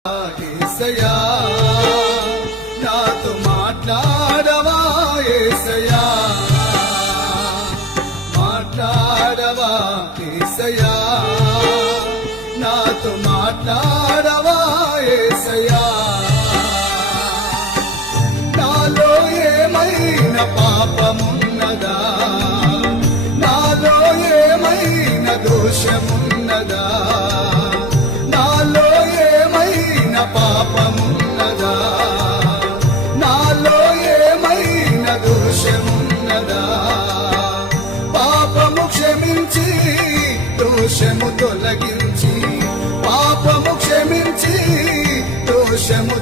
యేసయ్యా నాతో మాట్లాడవా యేసయ్యా మాట్లాడవా యేసయ్యా నాతో మాట్లాడవా యేసయ్యా నాలో ఏమైనా పాపమున్నదా నాలో ఏమైనా దోషమున్నదా పాపమున్నదా నాలో ఏమైనా దోషమున్నదా పాపము క్షమించి దోషము తొలగించి పాపము క్షమించి దోషము